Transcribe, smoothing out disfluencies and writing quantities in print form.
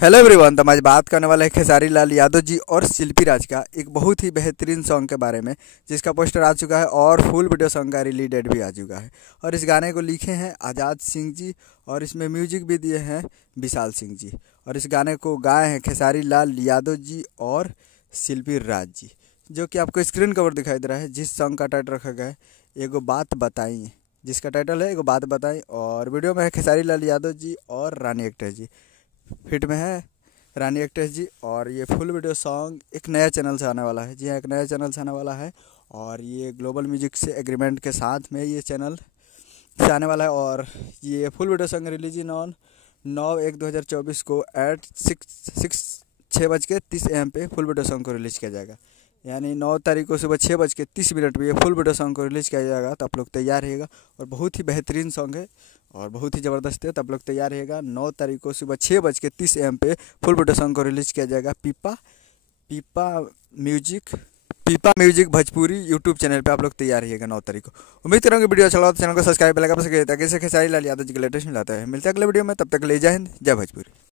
Hello everyone. तो हम आज बात करने वाले हैं खेसारी लाल यादव जी और शिल्पी राज का एक बहुत ही बेहतरीन सॉन्ग के बारे में, जिसका पोस्टर आ चुका है और फुल वीडियो सॉन्ग का रिलीज डेट भी आ चुका है। और इस गाने को लिखे हैं आज़ाद सिंह जी और इसमें म्यूजिक भी दिए हैं विशाल सिंह जी। और इस गाने को गाए हैं खेसारी लाल यादव जी और शिल्पी राज जी, जो कि आपको स्क्रीन कवर दिखाई दे रहा है। जिस सॉन्ग का टाइटल रखा गया है एगो बात बताई, जिसका टाइटल है एगो बात बताई। और वीडियो में है खेसारी लाल यादव जी और रानी एक्ट्रेस जी, फिट में है रानी एक्ट्रेस जी। और ये फुल वीडियो सॉन्ग एक नया चैनल से आने वाला है। जी हाँ, एक नया चैनल से आने वाला है और ये ग्लोबल म्यूजिक से एग्रीमेंट के साथ में ये चैनल से आने वाला है। और ये full video song release in on 9/1/2024 को एट 6:30 AM पे फुल वीडियो सॉन्ग को रिलीज़ किया जाएगा। यानी 9 तारीख को सुबह 6:30 पे ये फुल वीडियो सॉन्ग को रिलीज़ किया जाएगा। तो आप लोग तैयार रहिएगा। और बहुत ही बेहतरीन सॉन्ग है और बहुत ही ज़बरदस्त है। तो आप लोग तैयार रहिएगा। 9 तारीख को सुबह 6:30 AM पे फुल वीडियो सॉन्ग को रिलीज़ किया जाएगा पीपा पीपा म्यूजिक पीपा म्यूजिक भोजपुरी यूट्यूब चैनल पे। आप लोग तैयार रहिएगा 9 तारीख को। उम्मीद करूँगा वीडियो अच्छा लगा तो चैनल को सब्सक्राइब लगा सके ताकि इसे खेसारी लाल यादव जी के लेटेस्ट मिलता है। मिलते हैं अगले वीडियो में, तब तक ले जय हिंद, जय भोजपुरी।